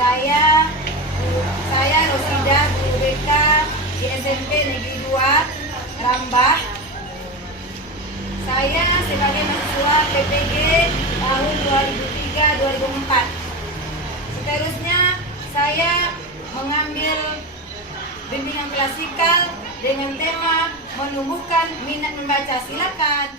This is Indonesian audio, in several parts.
Saya saya Rosidah, guru BK di SMP Negeri 2 Rambah. Saya sebagai mahasiswa PPG tahun 2003-2004. Seterusnya saya mengambil bimbingan klasikal dengan tema menumbuhkan minat membaca. Silakan.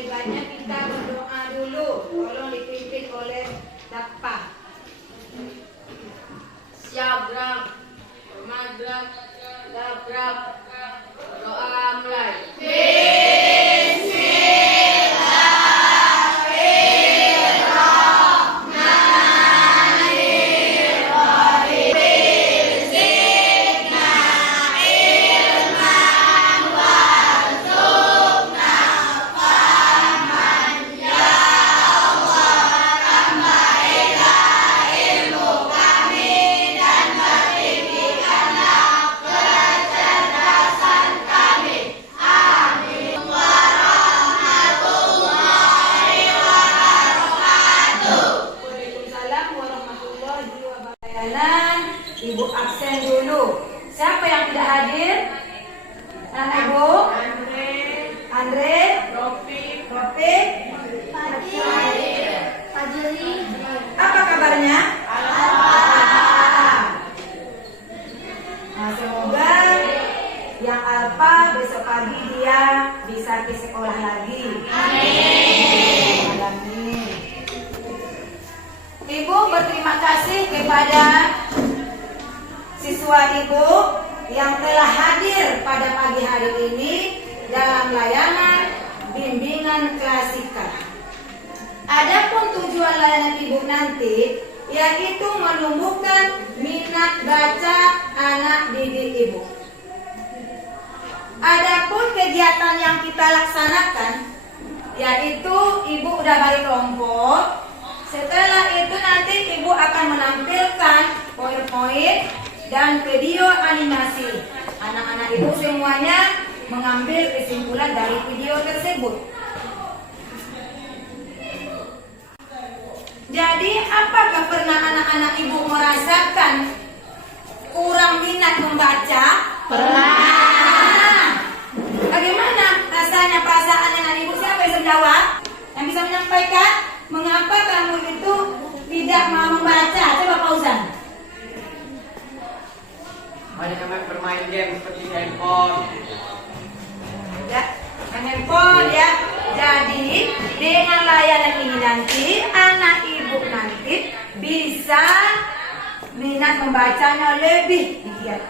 Baiknya kita berdoa dulu, tolong dipimpin oleh Dapa. Syabrak, madrak, dabrak, doa mulai. Ibu absen dulu. Siapa yang tidak hadir? Ibu? Andre? Rofik? Fajri? Apa kabarnya? Alhamdulillah. Nah, semoga yang Alfa besok pagi dia bisa ke sekolah lagi. Amin. Amin. Ibu berterima kasih kepada siswa ibu yang telah hadir pada pagi hari ini dalam layanan bimbingan klasikal. Adapun tujuan layanan ibu nanti yaitu menumbuhkan minat baca anak didik ibu. Adapun kegiatan yang kita laksanakan yaitu ibu udah balik kelompok. Setelah itu nanti ibu akan menampilkan PowerPoint dan video animasi. Anak-anak ibu semuanya mengambil kesimpulan dari video tersebut. Jadi apakah pernah anak-anak ibu merasakan kurang minat membaca? Pernah. Bagaimana rasanya perasaan anak ibu? Siapa yang menjawab? Yang bisa menyampaikan mengapa kamu itu tidak mau membaca? Coba Fauzan. Banyak bermain game seperti handphone. Ya, handphone ya. Jadi dengan layanan ini nanti anak ibu nanti bisa minat membacanya lebih giat.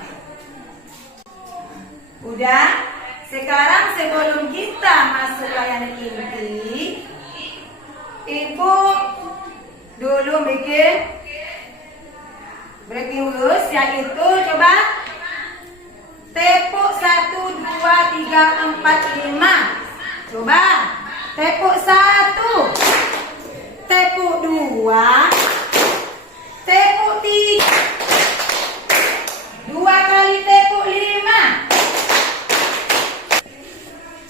Udah? Sekarang sebelum kita masuk layanan inti, ibu dulu bikin breaking news, yaitu coba tepuk 1, 2, 3, 4, 5. Coba tepuk 1, tepuk 2, tepuk 3, 2 kali tepuk 5.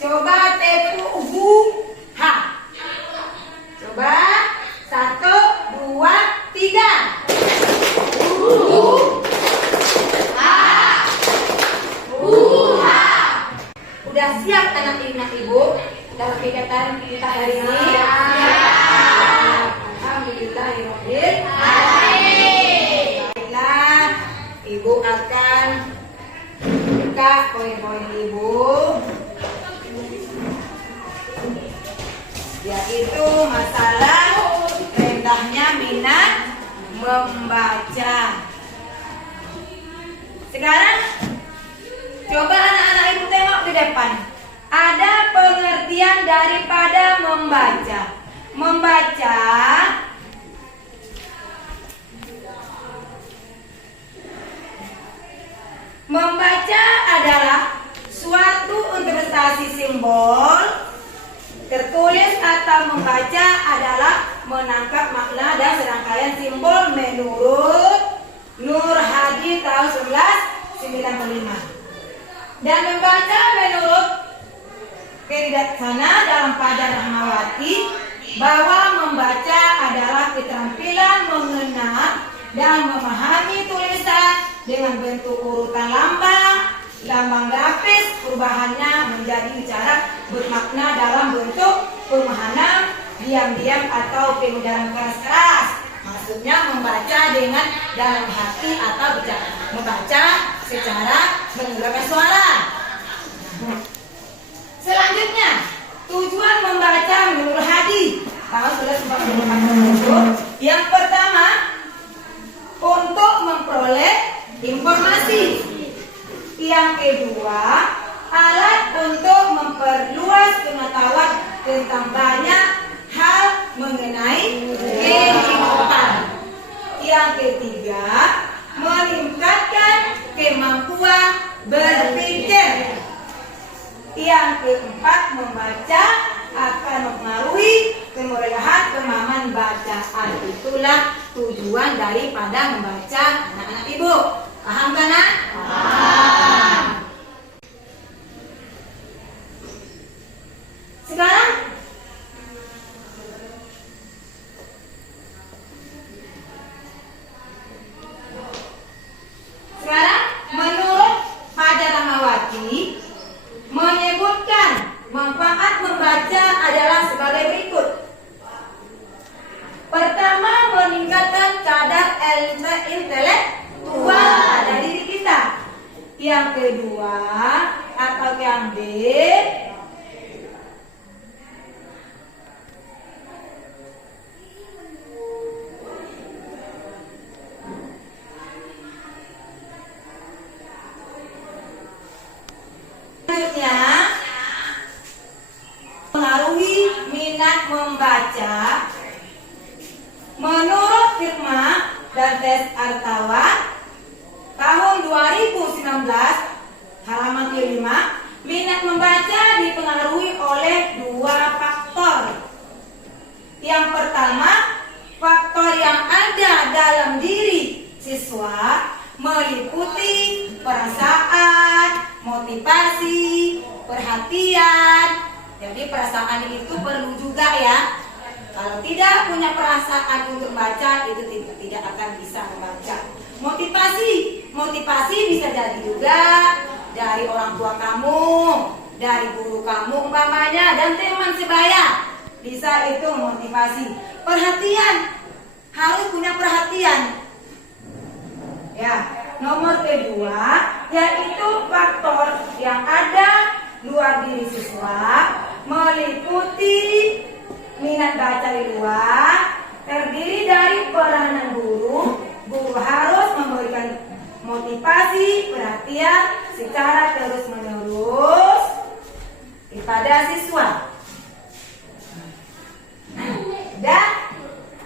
Coba tepuk buha. Coba 1, 2, 3. Udah siap anak-anak ibu dalam kegiatan kita hari ini? Alhamdulillahirobbil alamin. Baiklah, ibu akan buka poin-poin ibu, yaitu masalah rendahnya minat membaca. Sekarang coba anak-anak ibu tengok di depan. Ada pengertian daripada membaca. Membaca adalah suatu interpretasi simbol. Tertulis atau membaca adalah menangkap makna dan serangkaian simbol menurut Nur dan membaca menurut Keridaksana dalam Fajar Rahmawati bahwa membaca adalah keterampilan mengenal dan memahami tulisan dengan bentuk urutan lambang grafis, perubahannya menjadi bicara bermakna dalam bentuk pemahaman diam-diam atau pengucapan keras-keras. Maksudnya membaca dengan dalam hati atau bicara, membaca secara menggunakan suara. Selanjutnya, tujuan membaca menurut hadis tahun 1944 yang pertama untuk memperoleh informasi. Yang kedua, alat untuk memperluas pengetahuan tentang banyak hal mengenai kehidupan. Yang ketiga, meningkatkan kemampuan berpikir. Yang keempat, membaca akan mempengaruhi kemudahan pemahaman bacaan. Itulah tujuan daripada membaca, anak-anak ibu. Paham kan? Paham. Sekarang menurut Fajar Rahmawati menyebutkan manfaat membaca adalah sebagai berikut. Pertama, meningkatkan kadar intelektual dari diri kita. Yang kedua atau yang B, selanjutnya mengaruhi minat membaca. Menurut firma dan tes Artawan tahun 2019 halaman 5, minat membaca dipengaruhi oleh dua faktor. Yang pertama, faktor yang ada dalam diri siswa meliputi perasaan, motivasi, perhatian. Jadi perasaan itu perlu juga ya. Kalau tidak punya perasaan untuk baca, itu tidak akan bisa membaca. Motivasi bisa jadi juga dari orang tua kamu, dari guru kamu umpamanya, dan teman sebaya. Bisa itu motivasi. Perhatian, harus punya perhatian. Ya, nomor kedua yaitu faktor yang ada luar diri siswa meliputi minat baca di luar, terdiri dari peranan guru. Guru harus memberikan motivasi, perhatian secara terus-menerus kepada siswa. Dan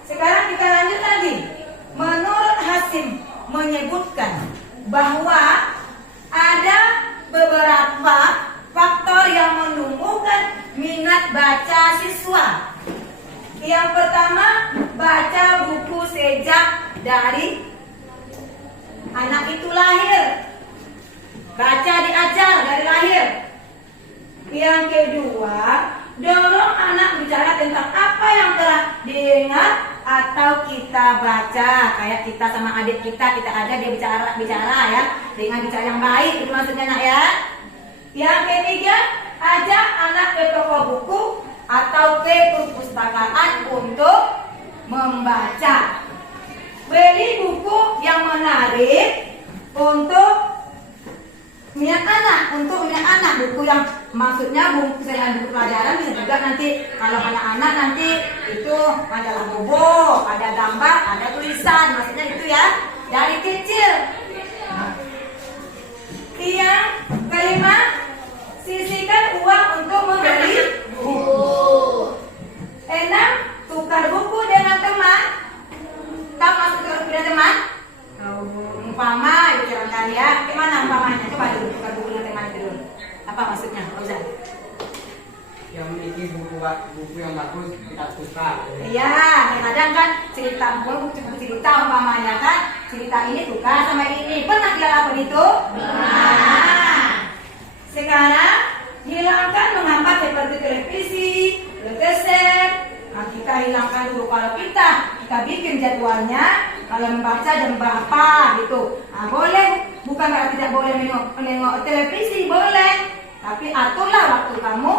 sekarang kita lanjut lagi. Menurut Hasim menyebutkan bahwa ada beberapa faktor yang menumbuhkan minat baca siswa. Yang pertama, baca buku sejak dari anak itu lahir. Baca diajar dari lahir. Yang kedua, dorong anak bicara tentang apa yang telah didengar atau kita baca. Kayak kita sama adik kita ada dia bicara ya, dengan bicara yang baik, itu maksudnya nak ya. Yang ketiga, ajak anak ke toko buku atau ke perpustakaan untuk membaca. Beli buku yang menarik untuk minat anak, buku yang maksudnya buku selain buku pelajaran, bisa juga nanti kalau anak-anak nanti itu majalah bobo, ada gambar, ada tulisan, maksudnya itu ya dari kecil. Yang kelima, sisihkan uang untuk membeli buku. 6, tukar buku dengan teman. Tahu maksud tukar buku dengan teman? Umpama itu ceritakan ya. Gimana umpamanya? Coba dulu tukar buku dengan teman itu dulu. Apa maksudnya? Fauzan? Yang memiliki buku yang bagus kita tukar. Iya, kadang kan cerita buku cerita umpamanya kan, cerita ini tukar sama ini. Pernah dia lakukan itu? Nah, Sekarang hilangkan menghambat seperti televisi, kaset. Nah, kita hilangkan dulu. Kalau kita bikin jadwalnya, kalau membaca jam berapa gitu. Nah, boleh, bukan berarti tidak boleh menengok televisi, boleh. Tapi aturlah waktu kamu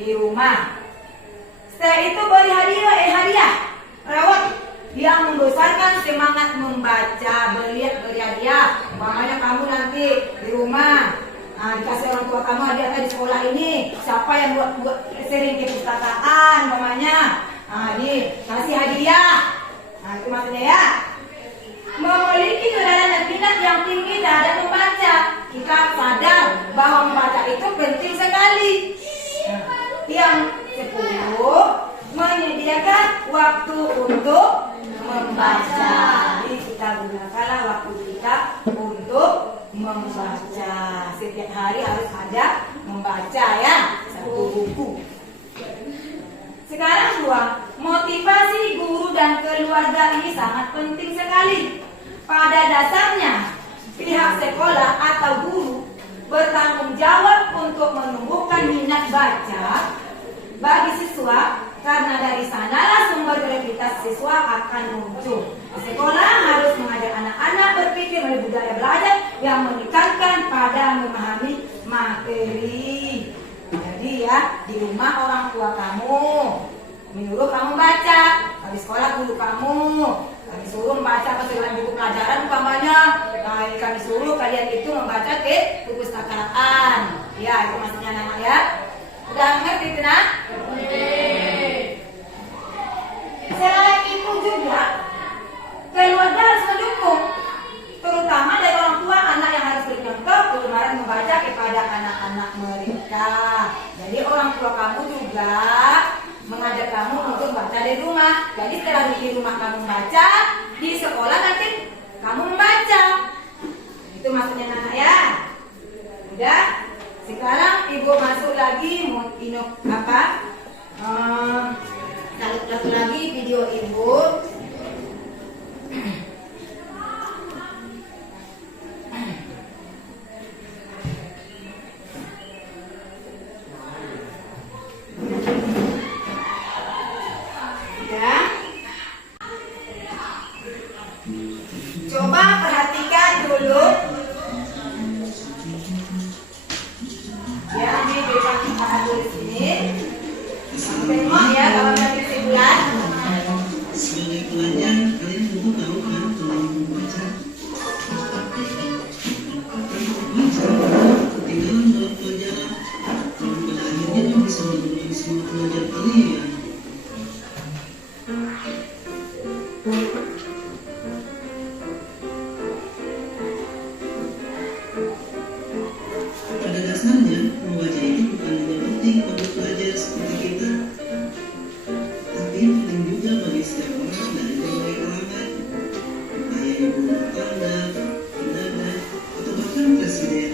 di rumah. Setelah itu beri hadiah, rawat yang membesarkan semangat membaca, beri hadiah. Makanya kamu nanti di rumah, dikasih orang tua kamu hadiah di sekolah ini. Siapa yang buat sering ke perpustakaan, mamanya. Kasih hadiah. Itu maksudnya ya. Memiliki keadaan dan minat yang tinggi terhadap membaca. Kita sadar bahwa membaca itu penting sekali. Yang 10, menyediakan waktu untuk membaca. Jadi kita gunakanlah waktu kita untuk membaca. Setiap hari harus ada membaca ya, 1 buku. Sekarang 2, motivasi guru dan keluarga ini sangat penting sekali. Pada dasarnya, pihak sekolah atau guru bertanggung jawab untuk menumbuhkan minat baca bagi siswa, karena dari sanalah sumber kreativitas siswa akan muncul. Sekolah harus mengajar anak-anak berpikir melalui budaya belajar yang menekankan pada memahami materi. Jadi ya, di rumah orang tua kamu menyuruh kamu baca, di sekolah guru kamu kami suruh membaca selain buku pelajaran umpamanya, kami suruh kalian itu membaca ke perpustakaan. Ya, itu maksudnya anak ya. Udah ngerti itu nak? Selain itu juga keluarga harus mendukung, terutama dari orang tua. Anak yang harus bercontoh kegemaran membaca kepada anak-anak mereka. Jadi orang tua kamu juga mengajak kamu untuk baca di rumah. Jadi setelah di rumah kamu baca, di sekolah nanti kamu membaca. Itu maksudnya anak ya. Udah. Sekarang ibu masuk lagi mau satu lagi video ibu. Coba perhatikan dulu. Ya, ini depan kita ada di sini. Tengok ya, kalau dari bulan. Sebagai pelajar, kalian tentu tahu kan tentang membaca. Ketinggalan dalam pelajaran, dan pada akhirnya kan bisa mengulangi semua pelajar kalian. Pada dasarnya, membaca itu bukan hanya penting bagi pelajar seperti kita, tapi penting juga bagi setiap orang dari berbagai kalangan, entah yang ibu rumah tangga, pedagang, atau bahkan presiden.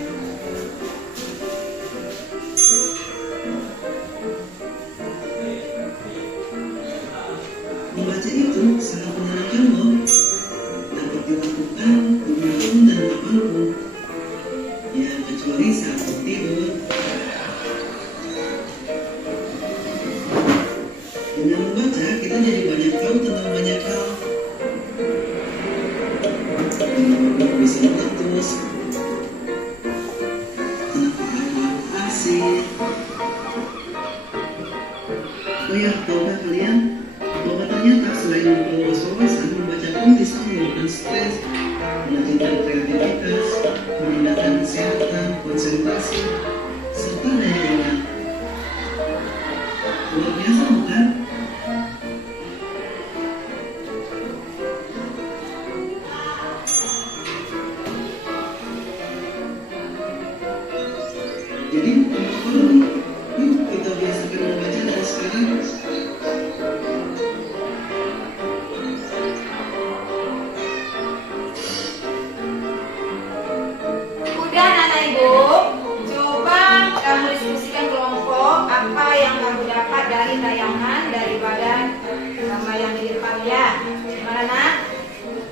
Membaca itu sangat menyenangkan loh, dapat dilakukan dimanapun dan kapanpun. Ya, kecuali saat tidur. Dengan membaca, kita jadi banyak tahu tentang banyak hal. Bisa meletus, tentang pengalaman asing. Oh ya, tahukah kalian bahwa ternyata selain memperluas wawasan, membaca pun bisa menurunkan stres, meningkatkan kreativitas, meningkatkan kesehatan, konsentrasi, serta daya ingat. Luar biasa bukan? Jadi bukan apa lagi? Yuk kita biasakan membaca dari sekarang. Udah anak ibu, coba kamu diskusikan kelompok apa yang kamu dapat dari tayangan daripada gambar yang di depan ya. Gimana nak?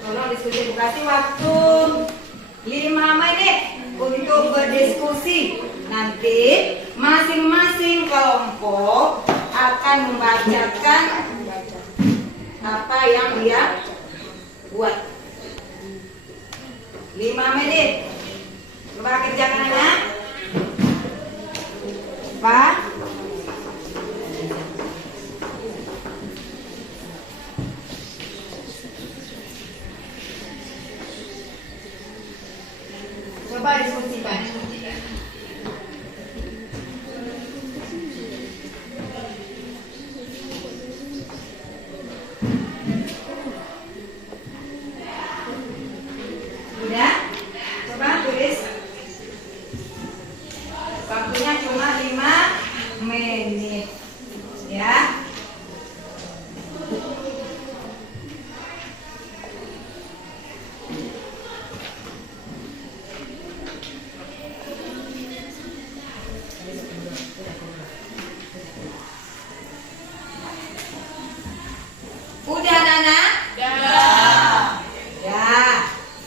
Tolong diskusi, kasih waktu 5 menit untuk berdiskusi. Nanti masing-masing kelompok akan membacakan apa yang dia buat. 5 menit. Coba kerjakan anak. Pak. Coba diskusikan. Udah? Coba tulis. Waktunya cuma 5 menit. Ya. Udah Nana? Ya.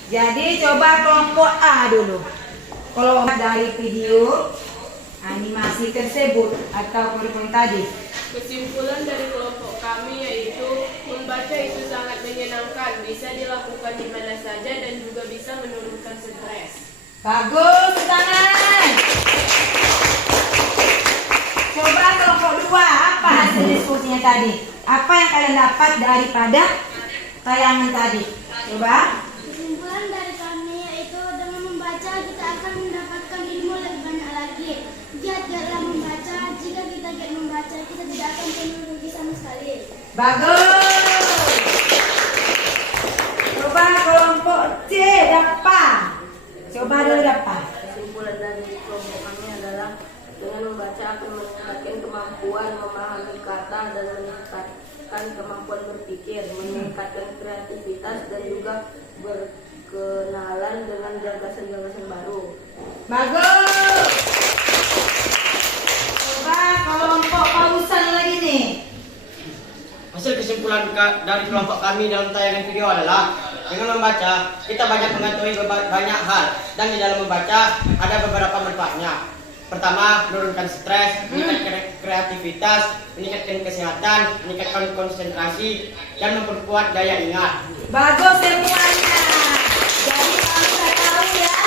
Jadi coba kelompok A dulu. Kalau dari video animasi tersebut atau kurikulum tadi. Kesimpulan dari kelompok kami yaitu membaca itu sangat menyenangkan, bisa dilakukan di mana saja dan juga bisa menurunkan stres. Bagus, tangan. Coba kelompok 2, apa hasil diskusinya tadi? Apa yang kalian dapat daripada tayangan tadi? Coba. Kesimpulan dari kami yaitu dengan membaca kita akan mendapatkan ilmu lebih banyak lagi. Giat-giatlah membaca. Jika kita giat membaca, kita tidak akan pernah rugi sama sekali. Bagus. Coba kelompok C, dapat. Coba dulu dapat. Kesimpulan dari kelompok kami adalah dengan membaca akan meningkatkan kemampuan memahami kata dan meningkatkan kemampuan berpikir, meningkatkan kreativitas dan juga berkenalan dengan gagasan-gagasan baru. Bagus. Coba kelompok Pausan lagi nih. Hasil kesimpulan dari kelompok kami dalam tayangan video adalah dengan membaca kita banyak mengetahui banyak hal, dan di dalam membaca ada beberapa manfaatnya. Pertama, menurunkan stres, meningkatkan kreativitas, meningkatkan kesehatan, meningkatkan konsentrasi, dan memperkuat daya ingat. Bagus semuanya. Jadi kamu sudah tahu ya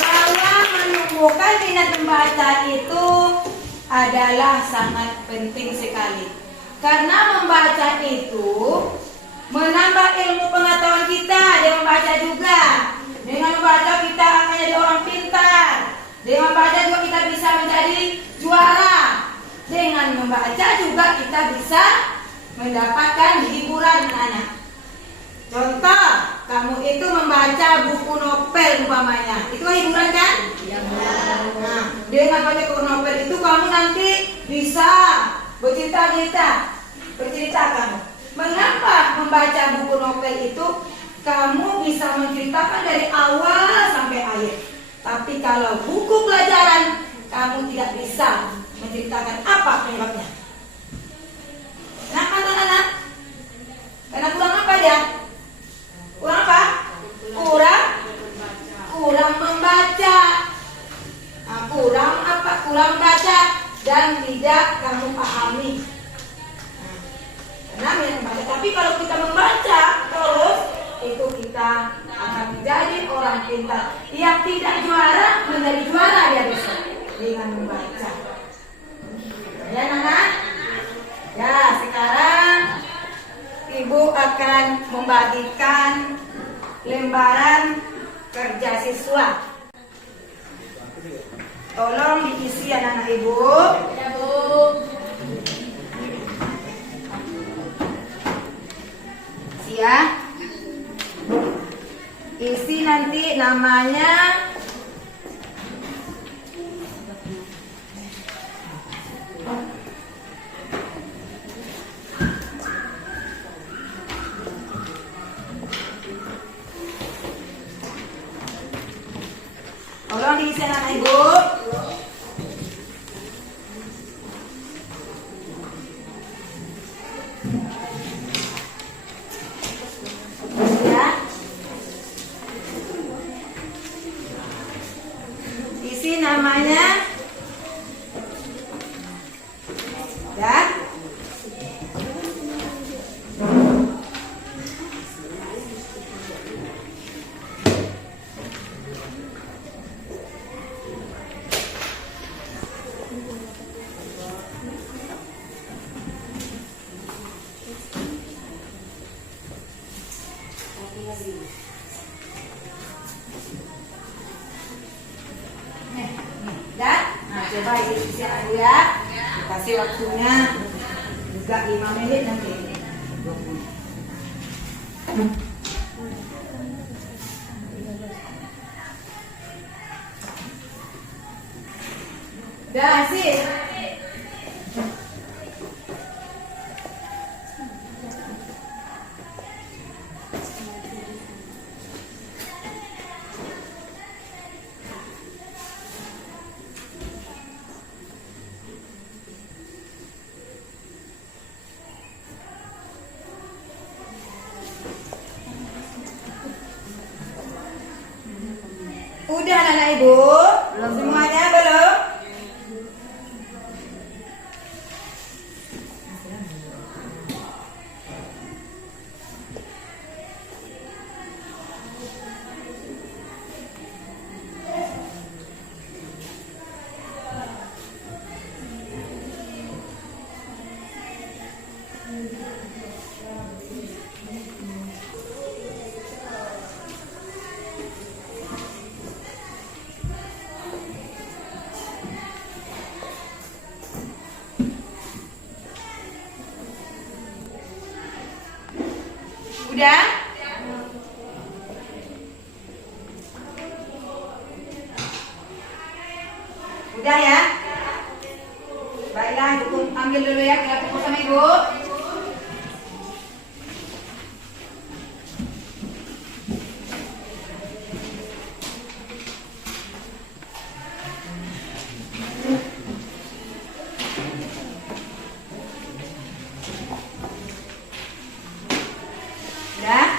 bahwa menumbuhkan minat membaca itu adalah sangat penting sekali. Karena membaca itu menambah ilmu pengetahuan kita. Dengan membaca juga, dengan membaca kita akan jadi orang pintar. Dengan membaca juga kita bisa menjadi juara. Dengan membaca juga kita bisa mendapatkan hiburan anak-anak. Contoh, kamu itu membaca buku novel umpamanya, itu hiburan kan? Iya. Nah, dengan baca buku novel itu kamu nanti bisa bercerita kamu. Mengapa membaca buku novel itu kamu bisa menceritakan dari awal sampai akhir? Tapi kalau buku pelajaran kamu tidak bisa menceritakan apa penyebabnya. Kenapa anak-anak? Karena kurang apa dia? Kurang apa? Kurang membaca. Nah, kurang apa? Kurang baca dan tidak kamu pahami. Nah, karena membaca. Tapi kalau kita membaca terus, itu kita akan menjadi orang pintar. Yang tidak juara menjadi juara dia bisa dengan membaca. Ya, Nana? Ya, sekarang Ibu akan membagikan lembaran kerja siswa. Tolong diisi anak-anak Ibu. Ya, Bu. Ya. Isi nanti namanya, tolong diisi anak Ibu. Ya. Isi namanya, coba isi aku ya. Kasih waktunya juga 5 menit nanti. 20. Dah sih. Udah anak ibu? Belum semuanya belum? Udah? Udah ya? Baiklah, cukup ambil dulu ya, kita tunggu sama ibu. Udah?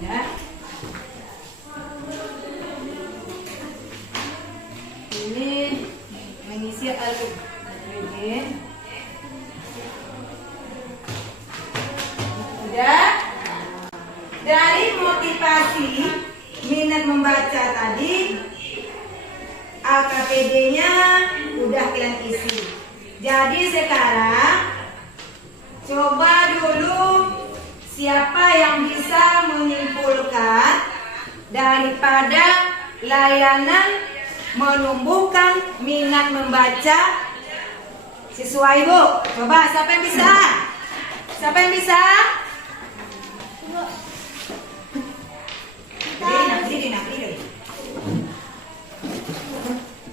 Ya. Ini mengisi al-Quran. Udah? Dari motivasi minat membaca tadi, AKPD-nya udah kalian isi. Jadi sekarang coba dulu siapa yang bisa menyimpulkan daripada layanan menumbuhkan minat membaca siswa ibu. Coba siapa yang bisa? Siapa yang bisa?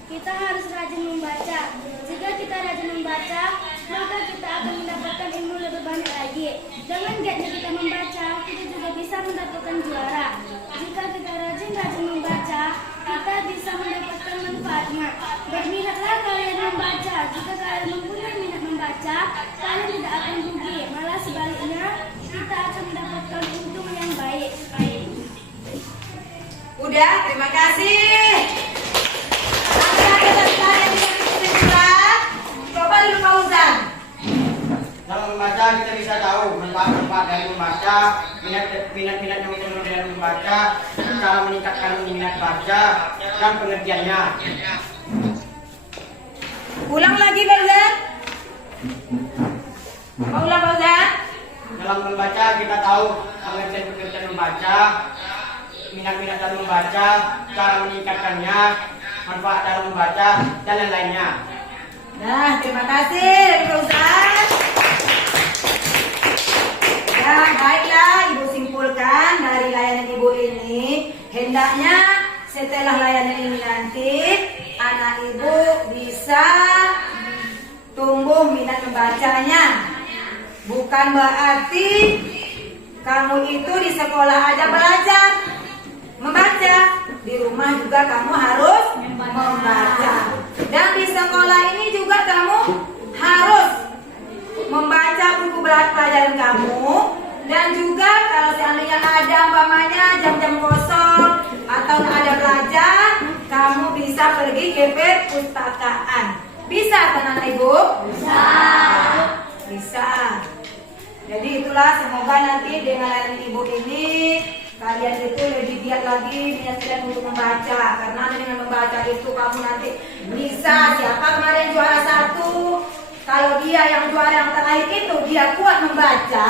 Kita harus rajin membaca. Jika kita rajin membaca, maka kita akan mendapatkan ilmu lebih banyak lagi. Dengan giatnya kita membaca, kita juga bisa mendapatkan juara. Jika kita rajin-rajin membaca, kita bisa mendapatkan manfaatnya. Berminatlah kalian membaca. Jika kalian mempunyai minat membaca, kalian tidak akan rugi. Malah sebaliknya, kita akan mendapatkan untung yang baik. Udah, terima kasih. Coba dulu Fauzan. Dalam membaca kita bisa tahu manfaat-manfaat dari membaca, minat-minat yang kita dalam membaca, cara meningkatkan minat baca dan pengertiannya. Ulang lagi Fauzan. Mau ulang Fauzan? Dalam membaca kita tahu pengertian membaca, minat-minat dalam membaca, cara meningkatkannya, manfaat dalam membaca dan lain-lainnya. Nah, terima kasih dari Fauzan. Ya, baiklah, ibu simpulkan dari layanan ibu ini, hendaknya setelah layanan ini nanti anak ibu bisa tumbuh minat membacanya. Bukan berarti kamu itu di sekolah aja belajar membaca, di rumah juga kamu harus membaca. Dan di sekolah ini juga kamu harus membaca buku pelajaran kamu. Dan juga kalau seandainya ada umpamanya jam-jam kosong atau ada belajar, kamu bisa pergi ke perpustakaan. Bisa kan anak ibu? Bisa. Bisa. Jadi itulah, semoga nanti dengan layanan ibu ini kalian itu lebih giat lagi minat kalian untuk membaca. Karena dengan membaca itu kamu nanti bisa, siapa kemarin juara 1 dia yang juara yang terakhir itu dia kuat membaca,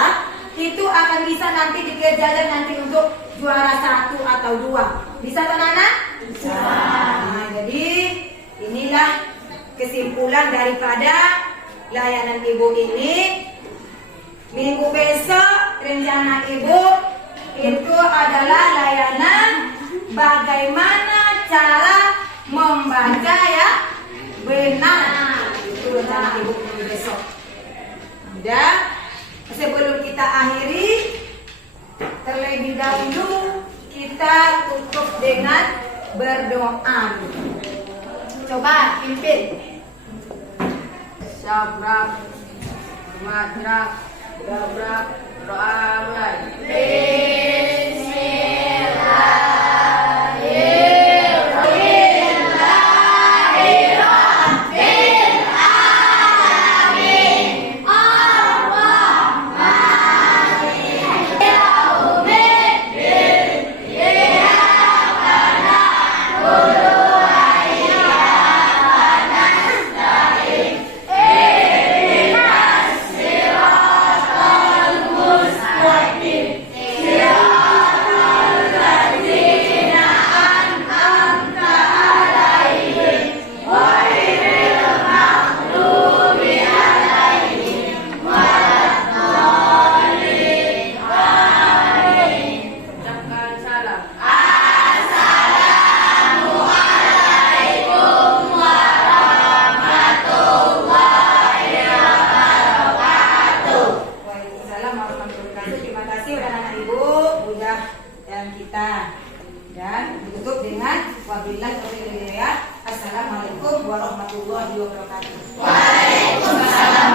itu akan bisa nanti dikejar nanti untuk juara 1 atau 2. Bisa kan anak? Bisa. Nah, jadi inilah kesimpulan daripada layanan ibu ini. Minggu besok rencana ibu itu adalah layanan bagaimana cara membaca ya benar. Itu rencana ibu minggu besok. Udah, sebelum kita akhiri, terlebih dahulu kita tutup dengan berdoa. Coba pimpin. Sabrak, madrak, dabrak, doa mulai. Ucapkan salam. Waalaikumsalam warahmatullahi wabarakatuh. Terima kasih udah anak ibu, udah dan kita. Dan ditutup dengan wabillahi taufiq wal hidayah. Assalamualaikum warahmatullahi wabarakatuh. Waalaikumsalam.